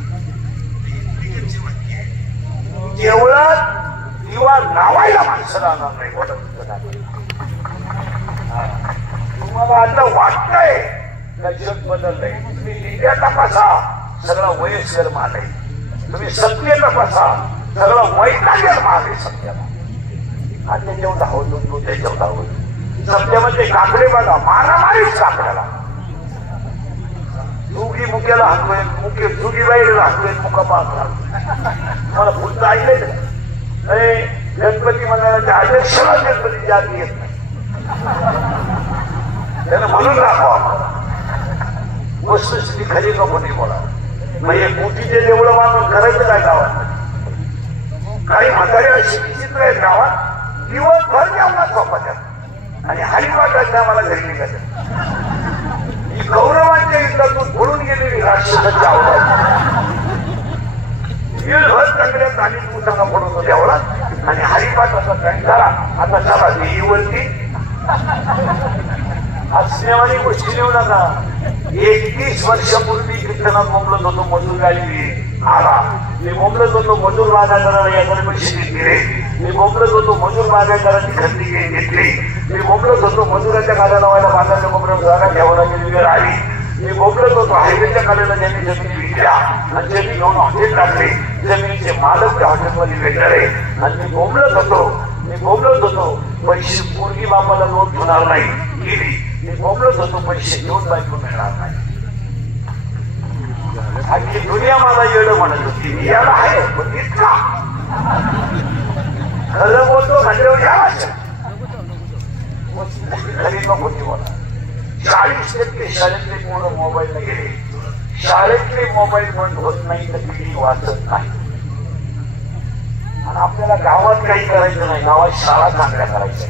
जेवढा दिवा लावायला माणसं राहणार नाही. तुम्हाला आता वाटतंय का जग बदललंय. तुम्ही इंडिया तपासा सगळा वयस्कर माल आहे. तुम्ही सत्य तपासा सगळा वैज्ञानिक माल आहे. सत्याला आणि त्याच्यावर धावतो तो त्याच्यावर धावतो. सत्यामध्ये काकडे बघा मारामारीच काकड्याला चुकी मुक्याला हातवेल मुख्य चुकी बाईला हातवेल मुका पाहणार. मला पुढचं ऐकलंय नाही. गणपती मंडळाच्या अध्यक्षाला गणपती जाती येत नाही त्यानं म्हणून दाखवा वस्तुस्थिती खरी नको नाही बोला. म्हणजे मोठीचे जेवढं मानून करायचं काय गावात. काही म्हातारे अशी विचित्र आहेत गावात दिवसभर जेवणात झोपायच्यात आणि हरिपाठाच्या आम्हाला घरी निघायचं. ही गौरवांच्या युद्धातून पळून गेलेली राष्ट्रपती आवडत दिवसभर चांगल्या आणि पुसांना पडून जेवढा आणि हरिपाठाचा कंटाळा आता चला देवीवरती असण्यावाली गोष्टी नेऊ नका. 31 वर्षापूर्वी कीर्तनात मोकलत होतो मजूर गाडी आला. मी मोकलत होतो मजूर बागायतदाराला याकडे पैसे दिले. मी मोकलत होतो मजूर बागायतदाराची खरेदी घेतली. मी मोकलत होतो मजुराच्या गाड्या लावायला बाजारच्या कोपऱ्यात जागा घ्यावं लागेल वेळ आली. मी मोकलत होतो हायवेच्या काढायला ज्यांनी जमिनी विकल्या आणि जमीन घेऊन हॉटेल टाकले. जमिनीचे मालक त्या हॉटेलमध्ये भेटले आणि मी बोंबलत होतो पैसे पोरगी बापाला लोन होणार नाही गेली. मी बोंबलत होतो पैसे घेऊन बायको मिळणार नाही. आणि दुनिया मला येणं म्हणत होती याला आहे पण इतका खरं बोलतो म्हणजे खरी नको बोला. 40% शाळेतले पोरं मोबाईलला गेले. शाळेतले मोबाईल बंद होत नाही तर पिढी वाचत नाही. आणि आपल्याला गावात काही करायचं नाही. गावात शाळा चांगल्या करायच्या.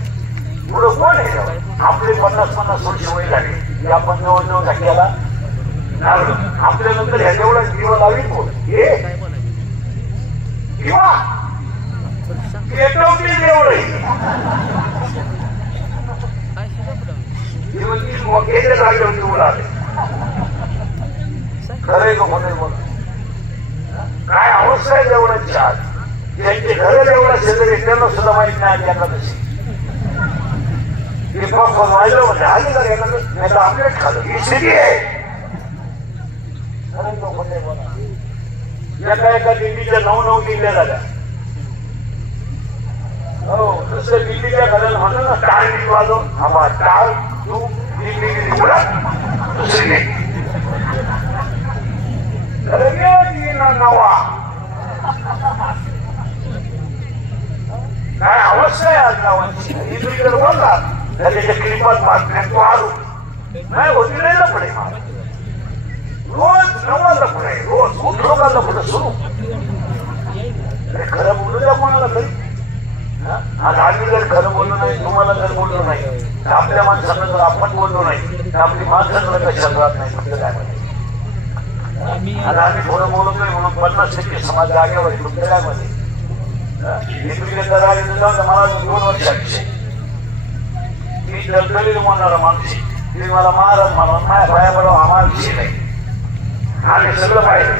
पुढं कोण आहे आपले 50-50 वर्ष वय झाले आपण जवळजवळ घाट्याला आपल्यानंतर ह्या जेवढा दिवा लावीत कोण हे किंवा खरंय का म्हणेल बोला. काय अवस्था आहे जेवणाची आज त्यांचे घर जेवढा शेजारी त्यांना सुद्धा माहित नाही एकादशी वाजलं म्हणजे आली तर एखादं नाही तर आमलेट खाल्लं ही स्थिती आहे. एका दिंडीच्या 9 दिंड्या झाल्या. हो तसं दिल्लीच्या घराला म्हणलं ना टाळ मी वाजव आम्हा टाळ तू दिल्ली गेली पुढा दुसरी नाही नवा काय अवस्था आहे आज गावांची दिल्लीकडे बोलला त्याच्या क्लिपात बातम्या तो आलो नाही होती नाही ना पुढे रोज नवाला पुढे रोज लोकांना पुढे सुरू खरं बोलू द्या कोणाला तरी आज आम्ही जर खरं बोललो नाही तुम्हाला जर बोललो नाही तर आपल्या माणसाला जर आपण बोललो नाही तर आपली माणसाला कशाला राहत नाही म्हणजे काय माहिती आता आम्ही थोडं बोलतोय म्हणून 50% समाज जागेवर तुमच्या काय मध्ये मला 2 वर्षाचे मी दलदलील म्हणणारा माणूस तुम्ही मला महाराज म्हणून माझ्या पाया पडवा आम्हाला विषय नाही आम्ही सगळं पाहिजे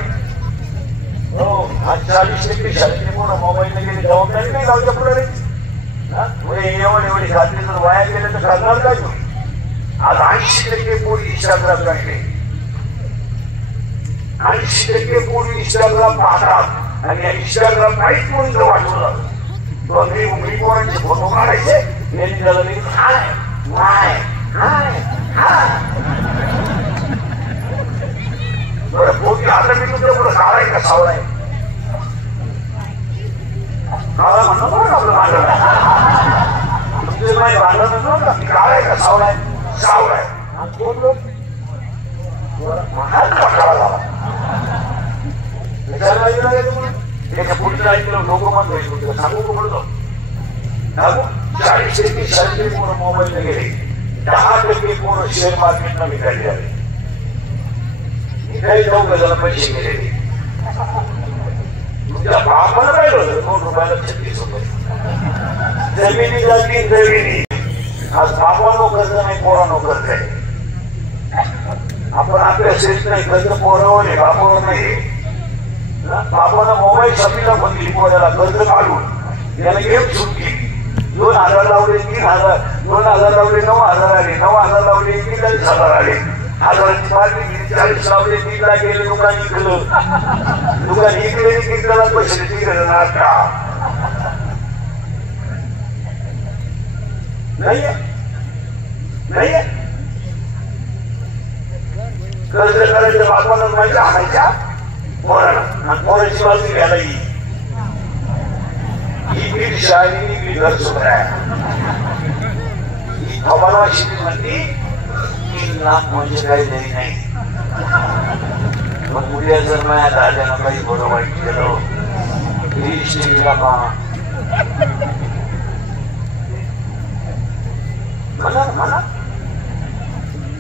हो आज 40% शाळेतली पूर्ण मोबाईल गेली जबाबदारी नाही गावच्या पुढे एवढी खात्री जर वाया गेले तर करणार काय तुम्ही आज 80% पोरी इंस्टाग्राम काढले 80% पोरी इंस्टाग्राम पाहतात आणि या इंस्टाग्राम काहीच म्हणून जर वाटलं तो मी पोरांचे फोटो काढायचे यांनी त्याला बरं पोटी आता मी तुमच्या पुढे काळाय का सावळाय काळा म्हणणं बरं आपलं भांडण तुमचे माझे भांडण नव्हतं काळाय का सावळाय सावळाय कोण लोक महान पठाला झाला त्याच्या पुढचं ऐकलं लोक म्हणतो सांगू का म्हणतो 40% शाळेतले पोरं मोबाईलला गेले 10% पोरं शेअर मार्केटला विकायला आले काही 9 जण पैसे गेलेले तुमच्या बापाला काय होतं 2 रुपयाला 36 रुपये जमिनी जाती जमिनी आज बापानो कर्ज नाही पोरानो कर्ज आहे आपण आपल्या शेत नाही कर्ज पोरावर आहे बापावर नाही बापानं मोबाईल शॉपिंगला बंदी पोराला कर्ज काढून याला गेम सुटली 2000 लावले 3000 2000 लावले 9000 आले 9000 लावले 40000 आले 40 लावले 3 लाख गेले दुकान इकलं दुकान इकडे किती पैसे तिकडे नाटका नाही कर्ज करायचं बापानं माहिती आणायच्या पोराला पोराची बाजू घ्यायला ही बीड शाळेने मी घर सुद्धा आहे ही फवारवा शिकली म्हणते 3 लाख म्हणजे काही तरी नाही पण उद्या जर माझ्या दाद्यानं काही बरं वाईट केलं स्टेजला पहा म्हणा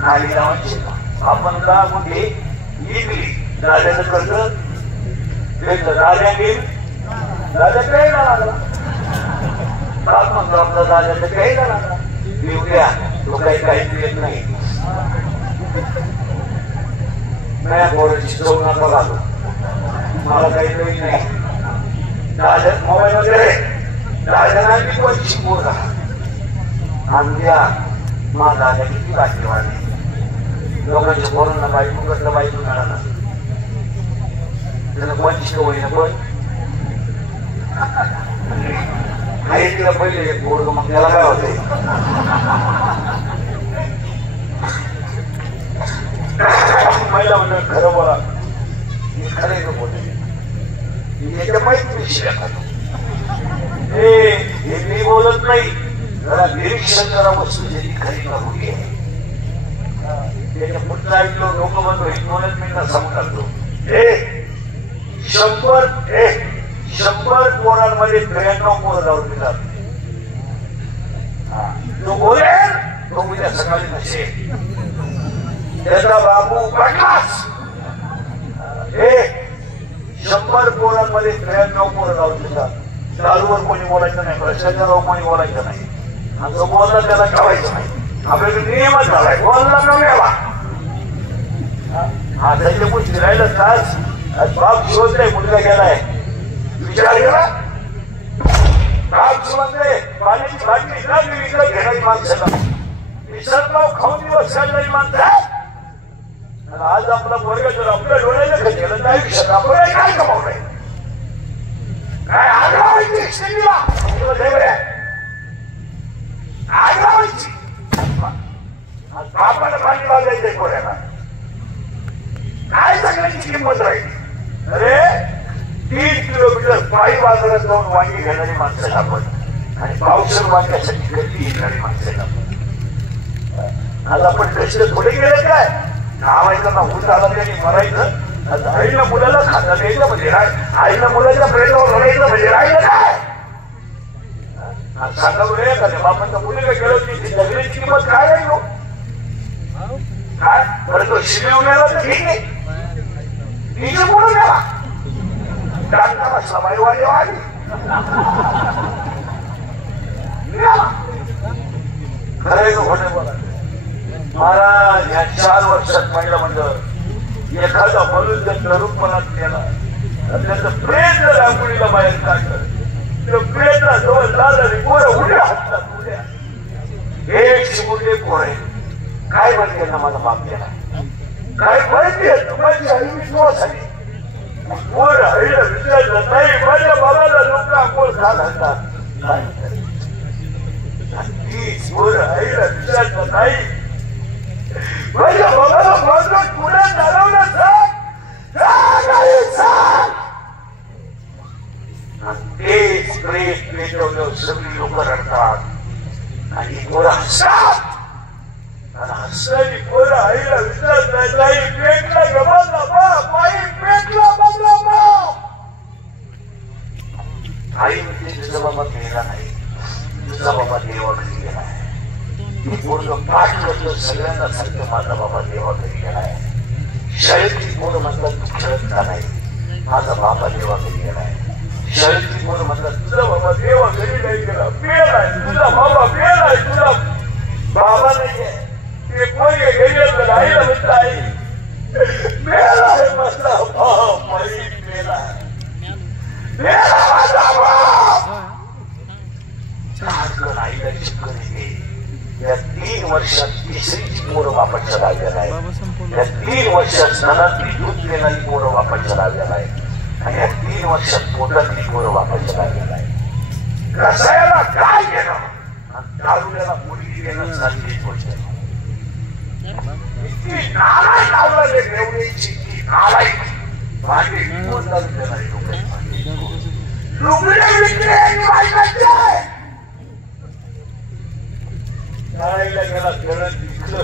खाली लावायची आपण का कुठे इकली दाद्याचं कर्ज दाद्या गेली दादा काही ना लागला बाप म्हणतो आपला दाद्याचं काही ना लागला मी उद्या तो काही येत नाही माझ्या पोराची चौक नका घालू मला काही नवीन नाही दाद्या मोबाईल मध्ये दाद्याला मी कोणची पोर आणि द्या मा दाद्या किती बाकी वाढली लोकांच्या पोरांना बायको कसलं बायको मिळाला त्याला कोणची होईना पण आई तिला पहिले एक पोरग मग त्याला काय होते महिला म्हणजे खरं बोला मी खरं बोलते याच्या माहिती खातो हे मी बोलत नाही जरा निरीक्षण करा वस्तू ज्याची खरी करून घे त्याच्या पुढचं ऐकलो लोक म्हणतो 1 मिनिटात सांगून टाकतो 100 पोरांमध्ये 93 पोरं जाऊन पितात तो बोलेल तो उद्या सकाळी नसेल त्याचा बाबू प्रकाश 100 पोरांमध्ये 93 पोरं जाऊन पितात चालूवर कोणी बोलायचं नाही भ्रष्टाचारावर कोणी बोलायचं नाही आणि जो बोलला त्याला ठेवायचं नाही आपल्याकडे नियमच झालाय बोलला न मिळाला हा त्याच्यामुळे फिरायला तास बाप शिवत नाही मुलगा गेलाय विचार केला बाप शिवत नाही पाण्याची बाटली विकत घेणारी माणसाला विसरगाव खाऊन दिवस नाही माणसं आज आपला वर्ग जर आपल्या डोळ्याला गेलं तर आयुष्यात आपण काय कमावलंय काय आग्रह बापाला पाणी वाजायचंय पोऱ्याला काय सगळ्यांची किंमत राहील अरे 3 किलोमीटर पायी बाजारात जाऊन वांगी घेणारी माणसं आपण आणि पावसाळ वांग्यासाठी गर्दी येणारी माणसं आपण आज आपण कष्ट थोडे केले काय नावायचा ना ऊस आला त्याने मरायचं आईला मुलाला खाता द्यायचं म्हणजे काय आईला मुलाच्या प्रेमावर रडायचं म्हणजे राहिलं काय सांगा बरं एखाद्या बापांच्या मुलीला गेलो की जगण्याची किंमत काय आहे नो काय बरं तो शिमेव गेला तर ठीक आहे तिचे म्हणून गेला डांगराला समाईवाले वाढली खरं खोटे बोला महाराज या 4 वर्षात महिला मंडळ एखादा मनुष्य तरुणपणात गेला त्याचं प्रेम जर रांगोळीला बाहेर काढलं तर प्रेमला जवळ लाल आणि पोरं उड्या हातात उड्या एक शिमुटे पोरे काय म्हणते ना माझा बाप गेला काय माहिती माझी आई विश्वास आहे पोर आईला विचारलं नाही माझ्या बाबाला लोक अकोल खात असतात तीच पोर आईला विचारलं नाही माझ्या बाबाला बाजून पुढे चालवलं तेच प्रेम पेटवलं सगळी लोक रडतात आणि पोरं हसतात आणि हसणारी पोरं आईला विचारतात नाही पेटला गमाला बाप आई पेटला बदला बाप आई म्हणजे तुझा बाबा गेला नाही तुझा बाबा देवाकडे गेला आहे पोरं पाठ करतो सगळ्यांना सांगतो माझा बाबा देवाकडे गेला आहे शाळेतली पोरं म्हणतात तू खेळत का नाही माझा बाबा देवाकडे गेला आहे शाळेतली पोरं म्हणतात तुझा बाबा देवाकडे नाही गेला मेलाय तुझा बाबा मेलाय तुझा बाबा नाही ते पोरगे गेले तर आईला म्हणत आई मेलाय माझा बाप आई मेलाय मेला माझा बाप झाडकन आईला चिकन घे या 3 वर्षात तिसरीची पोरं बापाच्या लागलेला आहे या 3 वर्षात सणातली दूध देणारी पोरं बापाच्या लागलेला आहे आणि या 3 वर्षात पोटातली पोरं बापाच्या लागलेला आहे रसायला काय घेणं आणि दारुल्याला मुलगी देणं सारखी गोष्ट इतकी नालायक लावला रेवण्याची ती नालायक भांडे विकून दारू देणारी लुगडे विकले शाळेला गेला खेळत दिसलं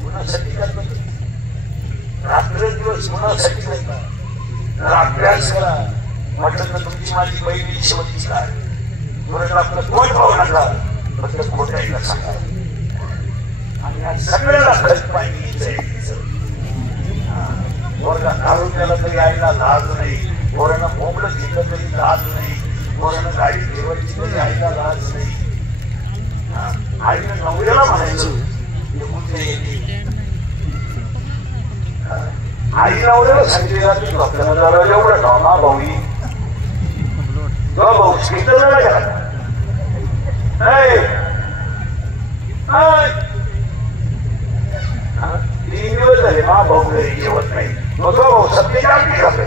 कुणासाठी करतात रात्र दिवस कुणासाठी करतात अभ्यास करा म्हटलं तर तुमची माझी पहिली शेवटची काय परत आपलं कोण पाहू नका फक्त खोट्याला सांगा आणि या सगळ्याला खत पाहिजे पोरगा काढून गेला तरी आईला लाज नाही पोरानं मोबलं घेतलं तरी लाज नाही पोरानं गाडी ठेवायची तरी आईला लाज नाही आईला नवऱ्याला म्हणायचं आई नवऱ्याला सांगितले जाते डॉक्टरला एवढं डॉमा भाऊई भाऊ स्पीकर नाही गेला 3 दिवस झाले मा भाऊ घरी जेवत नाही मग भाऊ सत्य जागती खाते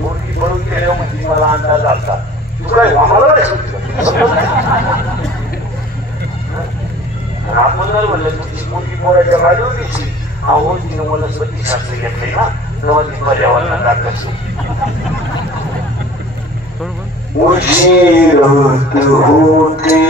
मुलगी पळून गेल्या म्हणजे मला अंदाज आलता तू काय आम्हाला आपण जर म्हणलं तुमची मुलगी पोराच्या गाडीवर द्यायची अहो तिनं वनस्पती शास्त्र घेतले ना तेव्हा ती पर्यावरणात कसं उशीर होते